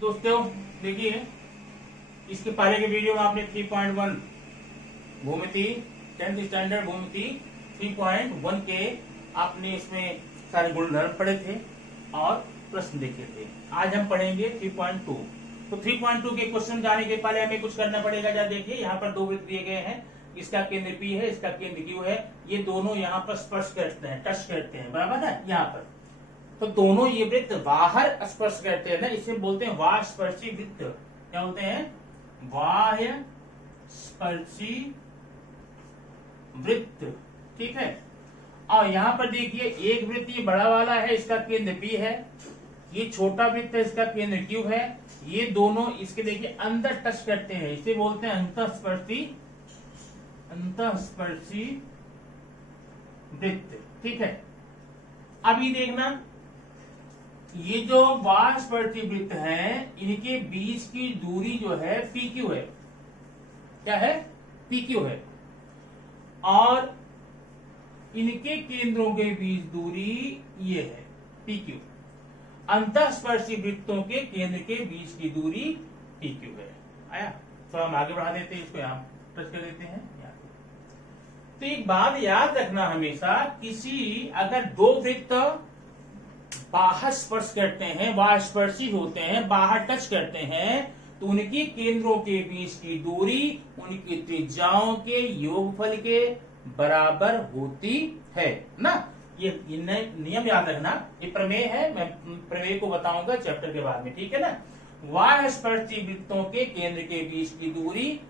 दोस्तों देखिए, इसके पहले के वीडियो में आपने 3.1 भूमिति 10th स्टैंडर्ड भूमिति 3.1 के आपने इसमें सारे गुणधर्म पढ़े थे और प्रश्न देखे थे। आज हम पढ़ेंगे 3.2। तो 3.2 के क्वेश्चन जाने के पहले हमें कुछ करना पड़ेगा। जरा देखिए, यहाँ पर दो वृत्त दिए गए हैं, इसका केंद्र P है, इसका केंद्र Q है। ये दोनों यहाँ पर स्पर्श करते हैं, टच करते हैं, बराबर है। यहाँ पर तो दोनों ये वृत्त बाहर स्पर्श करते हैं ना, इसे बोलते हैं बाह्य स्पर्शी वृत्त। क्या बोलते हैं? बाह्य स्पर्शी वृत्त। ठीक है। और यहाँ पर देखिए, एक वृत्त ये बड़ा वाला है, इसका केंद्र P है। ये छोटा वृत्त है, इसका केंद्र Q है। ये दोनों इसके देखिए अंदर टच करते हैं, इसे बोलते हैं अंतःस्पर्शी वृत्त। ठीक है। अभी देखना, ये जो बाह्य स्पर्शी वृत्त हैं, इनके बीच की दूरी जो है PQ है। क्या है? PQ है। और इनके केंद्रों के बीच दूरी ये है PQ। अंतःस्पर्शी वृत्तों के केंद्र के बीच की दूरी PQ है। आया? तो हम आगे बढ़ा देते हैं, इसको यहाँ टच कर देते हैं। तो एक बात याद रखना हमेशा, किसी अगर दो वृत्त बाहर स्पर्श करते हैं, बाहर स्पर्शी होते हैं, बाहर टच करते हैं, तो उनके केंद्रों के बीच की दूरी उनकी त्रिज्याओं के योगफल के बराबर होती है ना। ये नियम याद रखना। ये प्रमेय है, मैं प्रमेय को बताऊंगा चैप्टर के बाद में। ठीक है ना। बाह्य स्पर्शी वृत्तों के केंद्र के बीच की दूरी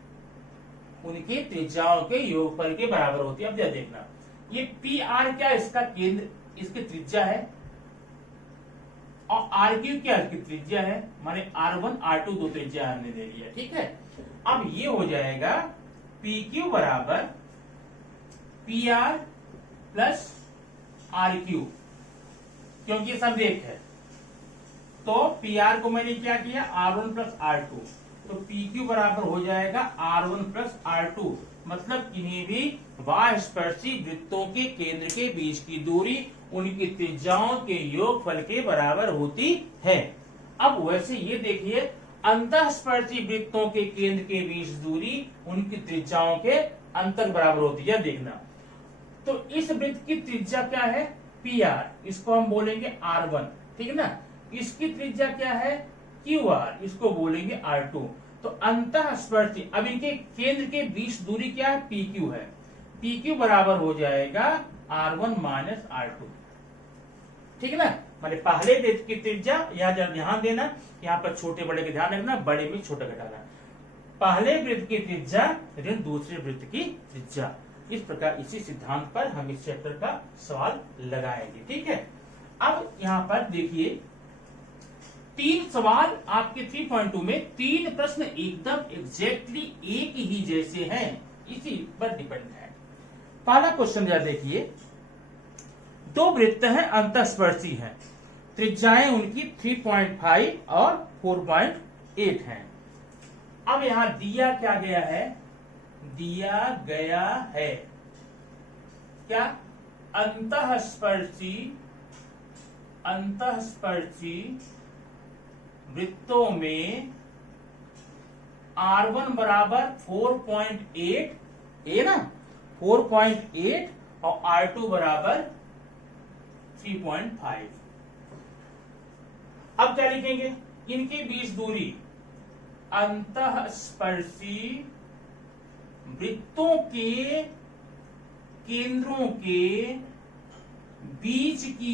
उनकी त्रिज्याओं के योगफल के बराबर होती है। अब देखना, ये PR क्या, इसका केंद्र, इसकी त्रिज्या है, और RQ क्या, इसकी त्रिज्या है। माने R1 R2 दो त्रिज्या हमने दे दी है। ठीक है। अब ये हो जाएगा PQ बराबर PR प्लस RQ, क्योंकि ये सब एक है। तो PR को मैंने क्या किया, R1 प्लस R2, तो PQ बराबर हो जाएगा R1 प्लस R2। मतलब किन्हीं भी बाह्य स्पर्शी वृत्तों के केंद्र के बीच की दूरी उनकी त्रिज्याओं के योगफल के बराबर होती है। अब वैसे ये देखिए, अंतःस्पर्शी वृत्तों के केंद्र के बीच दूरी उनकी त्रिज्याओं के अंतर बराबर होती है। देखना, तो इस वृत्त की त्रिज्या क्या है? PR, इसको हम बोलेंगे R1। ठीक है ना। इसकी त्रिज्या क्या है? QR, इसको बोलेंगे R2। तो अंतःस्पर्शी, अब इनके केंद्र के बीच दूरी क्या है? PQ है। PQ बराबर हो जाएगा R1 माइनस R2। ठीक है ना। माने पहले वृत्त की त्रिज्या, यहाँ ध्यान देना, यहाँ पर छोटे बड़े का ध्यान रखना, बड़े में छोटा घटाना। पहले वृत्त की त्रिज्या ऋण दूसरे वृत्त की त्रिज्या। इस प्रकार इसी सिद्धांत पर हम इस चैप्टर का सवाल लगाएंगे। ठीक है। अब यहाँ पर देखिए, 3 सवाल आपके 3.2 में 3 प्रश्न एकदम एग्जैक्टली एक ही जैसे हैं, इसी पर डिपेंड है। पहला क्वेश्चन जरा देखिए, दो वृत्त हैं, अंतःस्पर्शी हैं, त्रिज्याएं उनकी 3.5 और 4.8 हैं। अब यहां दिया क्या गया है? दिया गया है क्या? अंतःस्पर्शी वृत्तों में R1 बराबर 4.8 है ना, 4.8, और R2 बराबर 3.5। अब क्या लिखेंगे? इनके बीच दूरी, अंतःस्पर्शी वृत्तों के केंद्रों के बीच की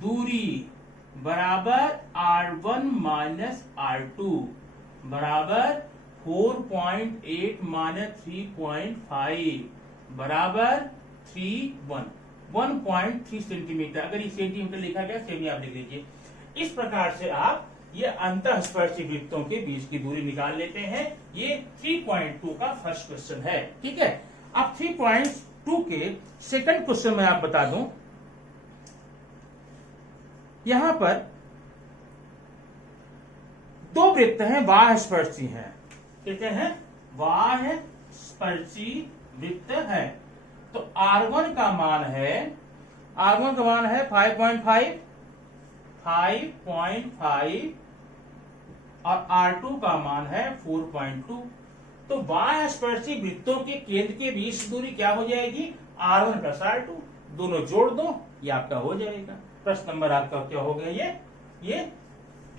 दूरी बराबर R1 माइनस R2 बराबर 4.8 माइनस 3.5 बराबर 1.3 सेंटीमीटर। अगर ये सेंटीमीटर लिखा गया, सेमी आप लिख लीजिए। इस प्रकार से आप ये अंतःस्पर्शी वृत्तों के बीच की दूरी निकाल लेते हैं। ये 3.2 का फर्स्ट क्वेश्चन है। ठीक है। अब 3.2 के सेकंड क्वेश्चन में आप बता दूं, यहां पर दो वृत्त हैं, बाह्य स्पर्शी हैं। कहते हैं बाह्य स्पर्शी वृत्त है। तो R1 का मान है 5.5 5.5 और R2 का मान है 4.2। तो बाह्य स्पर्शी वृत्तों के केंद्र के बीच दूरी क्या हो जाएगी, R1 प्लस R2, दोनों जोड़ दो, ये आपका हो जाएगा। प्रश्न नंबर आपका क्या हो गया, ये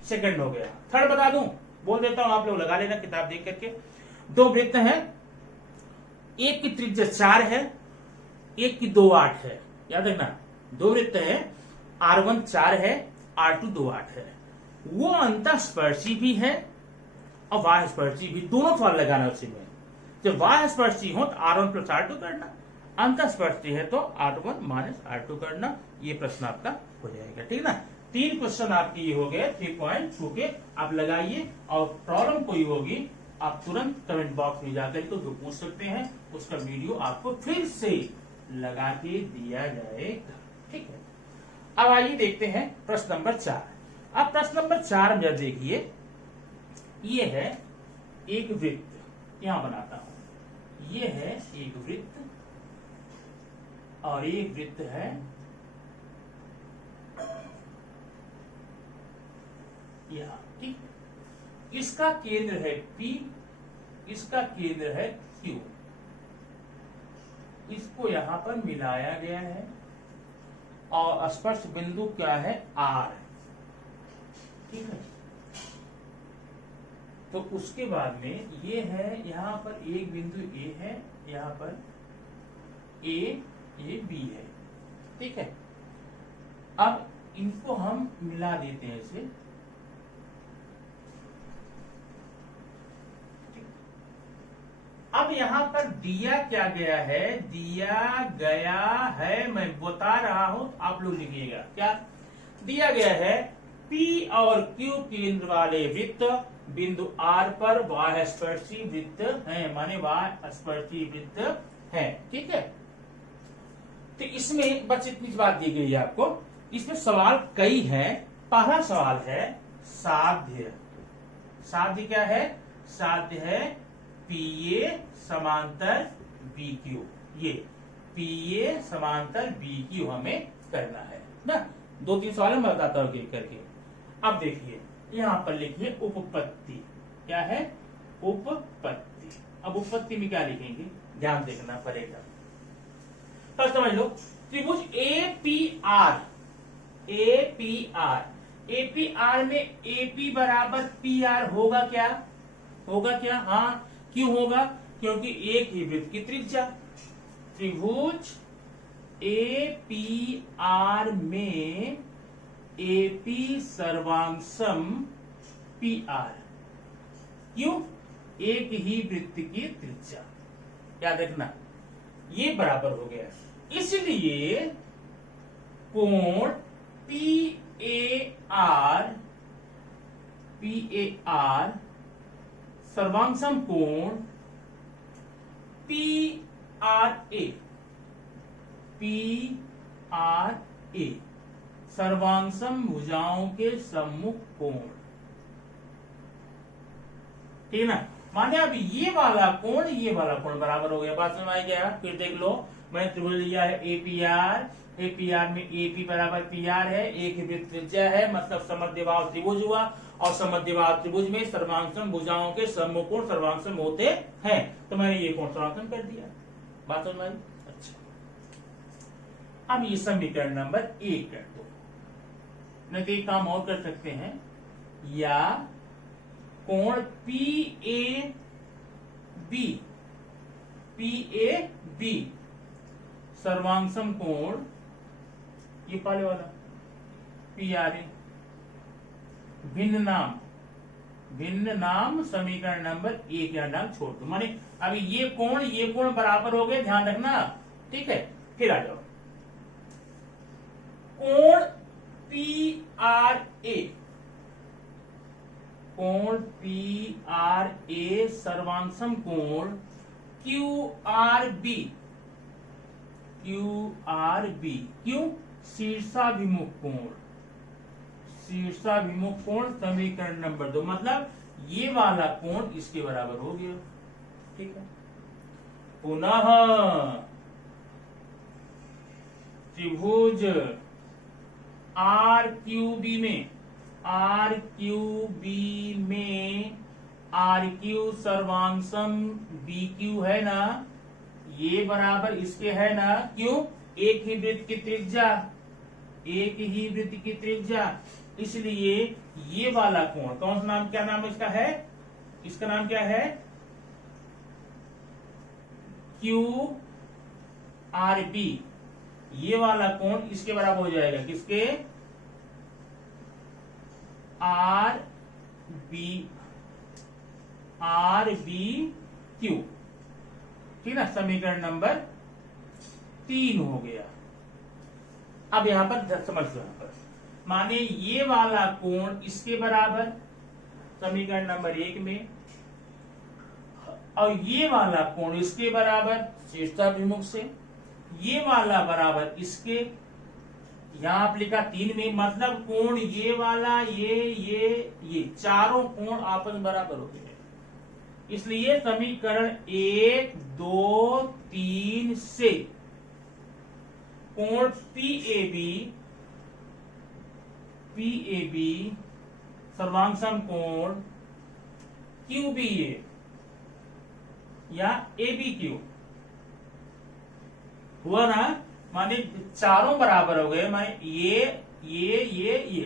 सेकंड हो गया। थर्ड बता दूं, बोल देता हूं, आप लोग लगा लेना किताब देख करके। दो वृत्त हैं, एक की त्रिज्या 4 है, एक की 2.8 है। याद रखना, दो वृत्त है, R1 4 है, R2 2.8 है। वो अंतःस्पर्शी भी है और बाह्य स्पर्शी भी, दोनों फल लगाना उसी में। जब बाह्य स्पर्शी हो तो R1 प्लस R2 करना, अंतःस्पर्शी है तो R1 माइनस R2 करना। ये प्रश्न आपका हो जाएगा, ठीक ना। 3 क्वेश्चन आपके ये हो गए 3.2 के, आप लगाइए। और प्रॉब्लम कोई होगी आप तुरंत कमेंट बॉक्स में जाकर तो पूछ सकते हैं, उसका वीडियो आपको फिर से लगा के दिया जाएगा, ठीक है। अब आइए देखते हैं प्रश्न नंबर 4। अब प्रश्न नंबर 4 में देखिए, ये है एक वृत्त, यहां बनाता हूं, ये है एक वृत्त और एक वृत्त है यहां, ठीक। इसका केंद्र है P, इसका केंद्र है Q, इसको यहां पर मिलाया गया है और स्पर्श बिंदु क्या है, R, ठीक है। तो उसके बाद में ये है, यहां पर एक बिंदु A है, यहां पर A, B है, ठीक है। अब इनको हम मिला देते हैं इसे, अब यहां पर दिया क्या गया है, दिया गया है, मैं बता रहा हूं, आप लोग लिखिएगा क्या दिया गया है। P और Q केंद्र वाले वृत्त बिंदु R पर बाह्य स्पर्शी वृत्त है, माने बाह्य स्पर्शी वृत्त है, ठीक है। तो इसमें बस इतनी बात दी गई है आपको। इसमें सवाल कई हैं। पहला सवाल है साध्य। साध्य क्या है, साध्य है PA समांतर BQ, ये PA समांतर BQ हमें करना है ना। 2-3 सवाल मैं बताता हूं एक करके। अब देखिए यहां पर लिखिए उपपत्ति, क्या है, उपपत्ति। अब उपपत्ति में क्या लिखेंगे, ध्यान देखना पड़ेगा। तो समझ लो, त्रिभुज APR, APR में AP बराबर PR होगा क्या, होगा क्या, हाँ। क्यों होगा, क्योंकि एक ही वृत्त की त्रिज्या। त्रिभुज APR में AP सर्वांशम PR, क्यों, एक ही वृत्त की त्रिज्या। याद रखना, ये बराबर हो गया, इसलिए कोण PAR सर्वांशम कोण PRA सर्वांशम भुजाओं के सम्मुख कोण, ठीक ना। माने अब ये वाला कोण बराबर हो गया। बात समझ में गया, फिर देख लो, मैंने त्रिभुज लिया है APR में AP बराबर PR है, एक ही वृत्त त्रिज्या है, मतलब समद्विबाहु त्रिभुज हुआ। और समद्विबाहु त्रिभुज में सर्वांशम भुजाओं के सम्मुख कोण सर्वांशम होते हैं, तो मैंने ये कोण सर्वांशम कर दिया। बात समझ में आई, अच्छा। अब ये समीकरण नंबर 1 कर दो, नहीं तो एक काम और कर सकते हैं, या कोण PAB सर्वांशम कोण, ये पहले वाला PRA, भिन्न नाम समीकरण नंबर 1 या नाम छोड़ दो। माने अभी ये कोण बराबर हो गए, ध्यान रखना, ठीक है। फिर आ जाओ, कोण PRA सर्वांशम कोण QRB, क्यों, शीर्षाभिमुख कोण समीकरण नंबर 2, मतलब ये वाला कोण इसके बराबर हो गया, ठीक है। पुनः त्रिभुज आर क्यू बी में, आर क्यू बी में आर क्यू सर्वांशम बी क्यू है ना, ये बराबर इसके है ना, क्यों? एक ही वृत्त की त्रिज्या, एक ही वृत्त की त्रिज्या, इसलिए ये वाला कोण कौन सा नाम, क्या नाम इसका है? इसका नाम क्या है? Q R B. ये वाला कोण इसके बराबर हो जाएगा, किसके? R B Q. ठीक ना, समीकरण नंबर 3 हो गया। अब यहां पर समझ लो, यहां पर माने ये वाला कोण इसके बराबर समीकरण नंबर 1 में, और ये वाला कोण इसके बराबर शीर्षाभिमुख से, ये वाला बराबर इसके, यहां आप लिखा 3 में, मतलब कोण ये वाला, ये चारों कोण आपस में बराबर हो गए। इसलिए समीकरण 1, 2, 3 से कोण पीएबी सर्वांशम कोण क्यूबीए या एबीक्यू हुआ ना, माने चारों बराबर हो गए, माने ये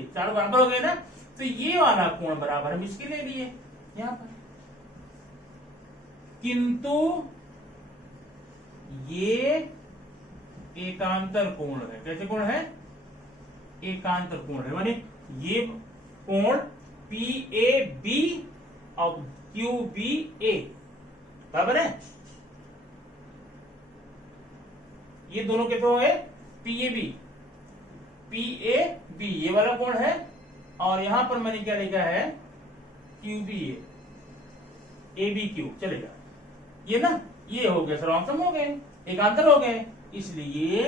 चारों बराबर हो गए ना, तो ये वाला कोण बराबर हम इसके ले लिए यहां पर, किंतु ये एकांतर कोण है। कैसे कोण है? एकांतर कोण है, माने ये कोण पीएबी और क्यूबीए बराबर है। ये दोनों के तो है पीएबी ये वाला कोण है, और यहां पर मैंने क्या लिखा है? क्यूबीए एबीक्यू चलेगा, ये ना, ये हो गए सर्वांशम हो गए, एकांतर हो गए, इसलिए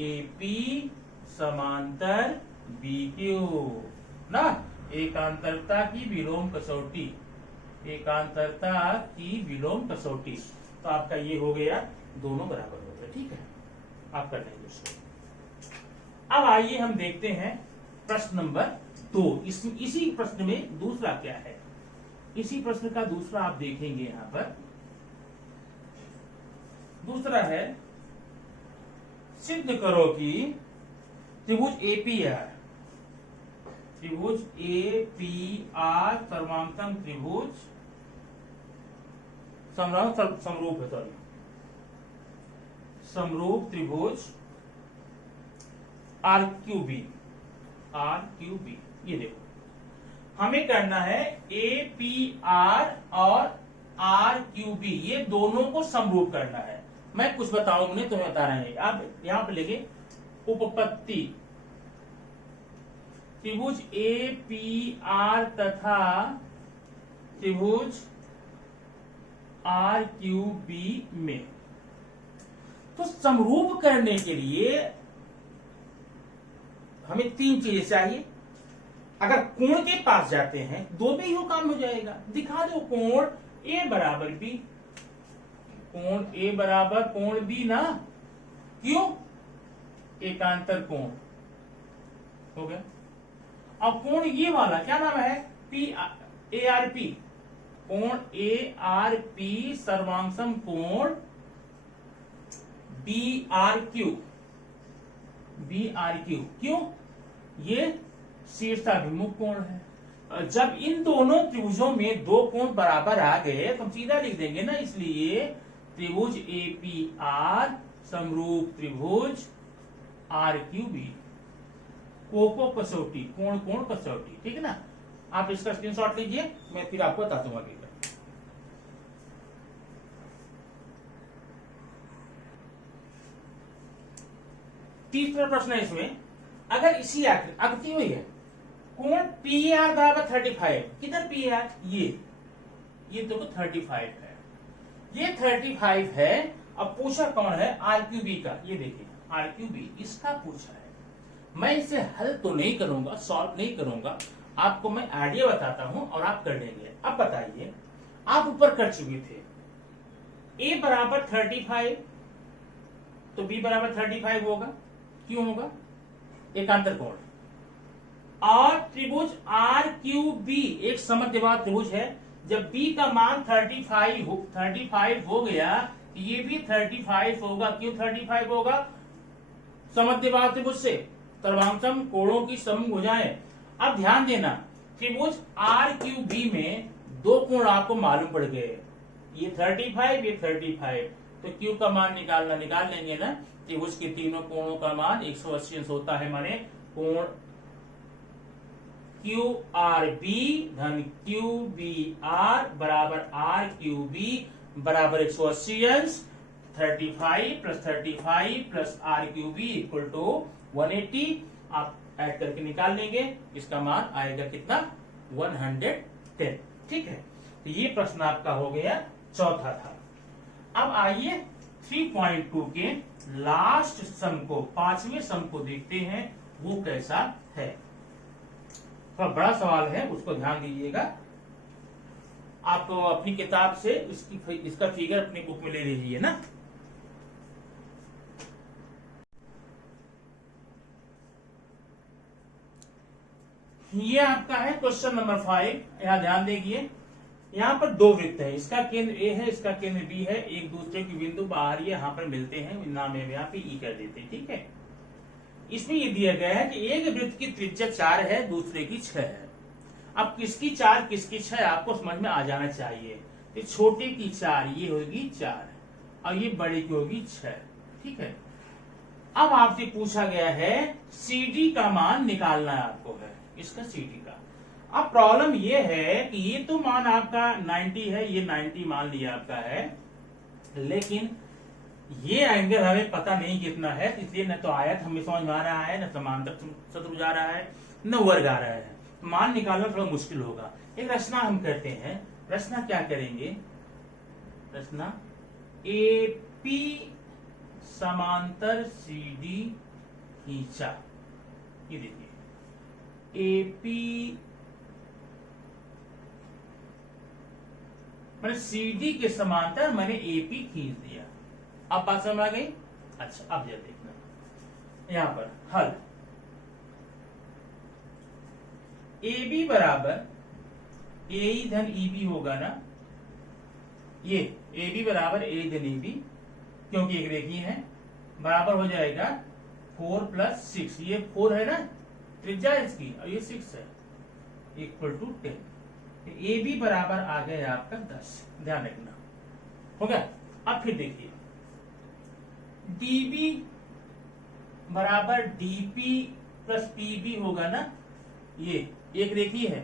एपी समांतर बीक्यू ना, एकांतरता की विलोम कसौटी, एकांतरता की विलोम कसौटी। तो आपका ये हो गया, दोनों बराबर हो गए। ठीक है, आप कर लेंगे इसको। अब आइए हम देखते हैं प्रश्न नंबर 2। इसी प्रश्न में दूसरा क्या है, इसी प्रश्न का दूसरा आप देखेंगे। यहां पर दूसरा है, सिद्ध करो कि त्रिभुज एपीआर सर्वांशम त्रिभुज समरूप है, सॉरी समरूप त्रिभुज आर क्यू बी। ये देखो, हमें करना है ए पी आर और आर क्यू बी, ये दोनों को समरूप करना है। मैं कुछ बताऊंगा नहीं, तुम्हें बता रहे हैं। आप यहां पर लिखे उपपत्ति, त्रिभुज ए पी आर तथा त्रिभुज आर क्यू बी में। तो समरूप करने के लिए हमें 3 चीजें चाहिए। अगर कोण के पास जाते हैं, 2 में ही वो काम हो जाएगा। दिखा दो कोण ए बराबर बी, कोण ए बराबर कोण बी ना, क्यों? एकांतर कोण हो गया। अब कोण ये वाला क्या नाम है? पी ए आर पी, कोण ए आर पी सर्वांशम कोण बी आर क्यू, क्यों? ये शीर्षाभिमुख कोण है। जब इन दोनों त्रिभुजों में 2 कोण बराबर आ गए तो हम सीधा लिख देंगे ना, इसलिए त्रिभुज एपीआर समरूप त्रिभुज आर क्यू बी। कोको कसौटी, कोण कोण कसौटी, ठीक है ना। आप इसका स्क्रीनशॉट लीजिए, मैं फिर आपको बता दूंगा। तीसरा प्रश्न है इसमें, अगर इसी आकृति हुई है, कोण पी आर बराबर 35, किधर पी आर? ये तो 35 है, ये 35 है। अब पूछा कौन है? आर क्यू बी का। ये देखिए आर क्यू बी, इसका पूछा है। मैं इसे हल तो नहीं करूंगा, सॉल्व नहीं करूंगा, आपको मैं आइडिया बताता हूं और आप कर लेंगे। अब बताइए, आप ऊपर कर चुके थे, ए बराबर 35 तो बी बराबर 35 होगा। क्यों होगा? एकांतर कोण, और त्रिभुज आर क्यू बी एक समद्विबाहु त्रिभुज है। जब बी का मान 35 हो गया, ये भी 35 होगा। क्यों 35 होगा? समद्विबाहु त्रिभुज से सर्वांगसम कोणों की समभुजाएं। अब ध्यान देना, त्रिभुज आर क्यू बी में दो कोण आपको मालूम पड़ गए, ये 35, ये 35। तो क्यू का मान निकाल लेंगे ना। त्रिभुज के तीनों कोणों का मान 180 अंश होता है, माने कोण क्यू आर बी धन क्यू बी आर बराबर आर क्यू बी बराबर 180 अंश। 35 plus 35 plus R Q B equal to 180। आप ऐड करके निकाल लेंगे, इसका मान आएगा कितना? 110। ठीक है, तो ये प्रश्न आपका हो गया चौथा था। अब आइए 3.2 के लास्ट सम को, पांचवें सम को देखते हैं, वो कैसा है। थोड़ा बड़ा सवाल है, उसको ध्यान दीजिएगा। आप अपनी किताब से इसका फिगर अपनी बुक में ले लीजिए ना। ये आपका है क्वेश्चन नंबर 5। यहां ध्यान देखिए, यहाँ पर दो वृत्त है, इसका केंद्र ए है, इसका केंद्र बी है। एक दूसरे के बिंदु बाहर यहाँ पर मिलते हैं, नाम है यहाँ पे ई कर देते हैं। ठीक है, इसमें ये दिया गया है कि एक वृत्त की त्रिज्या 4 है, दूसरे की 6 है। अब किसकी 4 किसकी 6 आपको समझ में आ जाना चाहिए। तो छोटे की 4 ये होगी 4 और ये बड़े की होगी 6। ठीक है, अब आपसे पूछा गया है CD का मान निकालना है आपको, है इसका CD का। अब प्रॉब्लम ये है कि ये तो मान आपका 90 है, ये 90 मान लिया आपका है, लेकिन ये एंगल हमें पता नहीं कितना है, इसलिए न तो आयत हमें समझ में आ रहा है, न समांतर चतुर्भुज आ रहा है, न वर्ग आ रहा है। मान निकालना थोड़ा मुश्किल होगा। एक रचना हम करते हैं। रचना क्या करेंगे? रचना AP समांतर CD खींचा। ये देखिए AP मैंने CD के समांतर मैंने AP खींच दिया। अब बात समझ आ गई? अच्छा, अब जरा देखना यहां पर हल। AB बराबर AE धन EB होगा ना। ये AB बराबर AE धन EB, क्योंकि एक रेखीय है, बराबर हो जाएगा 4 प्लस 6। ये 4 है ना त्रिज्या इसकी, और ये 6 है, इक्वल टू 10। AB बराबर आ गया आपका 10। ध्यान रखना, हो गया। अब फिर देखिए DB बराबर DP प्लस PB होगा ना। ये एक रेखीय है,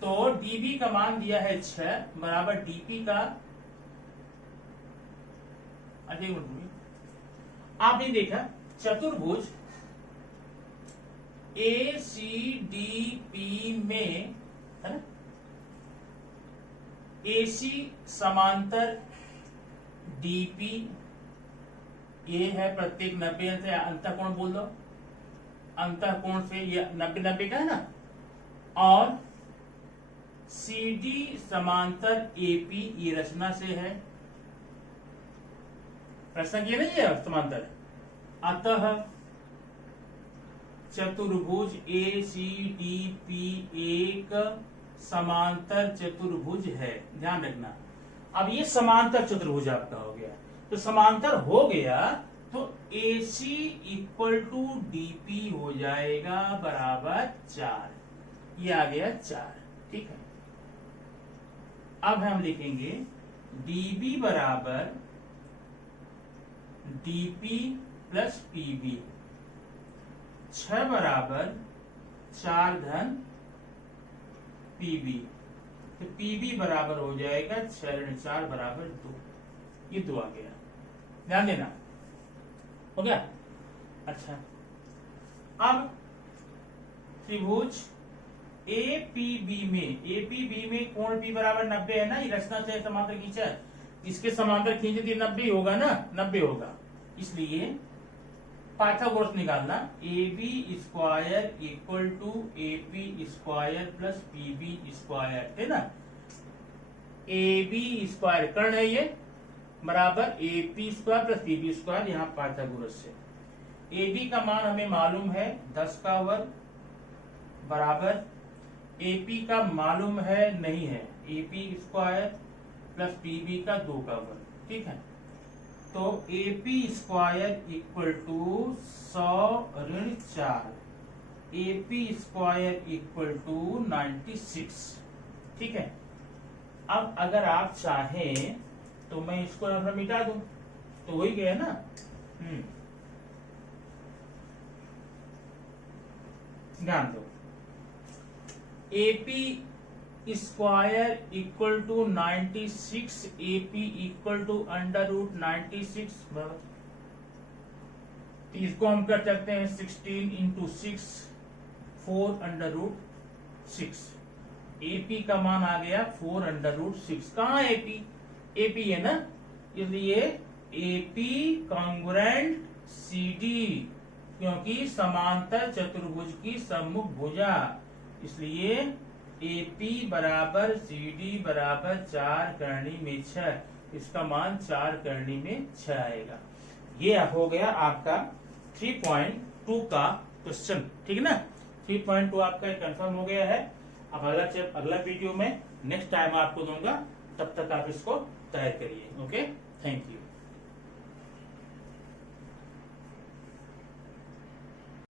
तो DB का मान दिया है 6 बराबर DP का। आपने देखा चतुर्भुज ACDP में है ना, AC समांतर DP, ये है प्रत्येक 90 अंश, अंतःकोण बोल दो, अंतःकोण से ये 90 का है ना। और CD समांतर AP, ये रचना से है, रचना की नहीं है समांतर। अतः चतुर्भुज ACDP एक समांतर चतुर्भुज है। ध्यान रखना, अब ये समांतर चतुर्भुज आपका हो गया। तो समांतर हो गया तो AC इक्वल टू DP हो जाएगा बराबर 4। ये आ गया 4। ठीक है, अब हम लिखेंगे DB बराबर DP प्लस PB, 6 बराबर 4 धन PB। तो PB बराबर हो जाएगा 6 4 बराबर 2। ये 2 आ गया, ध्यान देना, हो गया। अच्छा, अब त्रिभुज APB में कोण P बराबर 90 है ना। ये रचना से समांतर खींचा, इसके समांतर खींचे तो 90 होगा ना, 90 होगा। इसलिए पाइथागोरस निकालना, AB square equal to AP square plus PB square, है ना। AB स्क्वायर कर्ण है ये, बराबर AP square plus PB square, यहाँ पाइथागोरस से। AB का मान हमें मालूम है 10 का वर्ग बराबर एपी का मालूम है नहीं है, एपी स्क्वायर प्लस पीबी का 2 का वर्ग, ठीक है। तो एपी स्क्वायर इक्वल टू 100 ऋण 4, एपी स्क्वायर इक्वल टू 96, ठीक है। अब अगर आप चाहें तो मैं इसको यहां पर मिटा दूं, तो वही गया ना। ध्यान दो, AP square equal to 96, AP equal to under root 96 बराबर, इसको हम कर सकते हैं 16 इंटू 6, 4 अंडर रूट 6। एपी का मान आ गया 4 अंडर रूट 6। कहाँ एपी? एपी है ना, इसलिए एपी कॉन्ग्रुएंट सीडी, क्योंकि समांतर चतुर्भुज की सम्मुख भुजा, इसलिए एपी बराबर सीडी बराबर 4 करनी में 6, इसका मान 4 करनी में 6 आएगा। ये हो गया आपका 3.2 का क्वेश्चन, ठीक है ना। 3.2 आपका कंफर्म हो गया है। अब अगला वीडियो में नेक्स्ट टाइम आपको दूंगा, तब तक आप इसको तैयार करिए। Okay, thank you.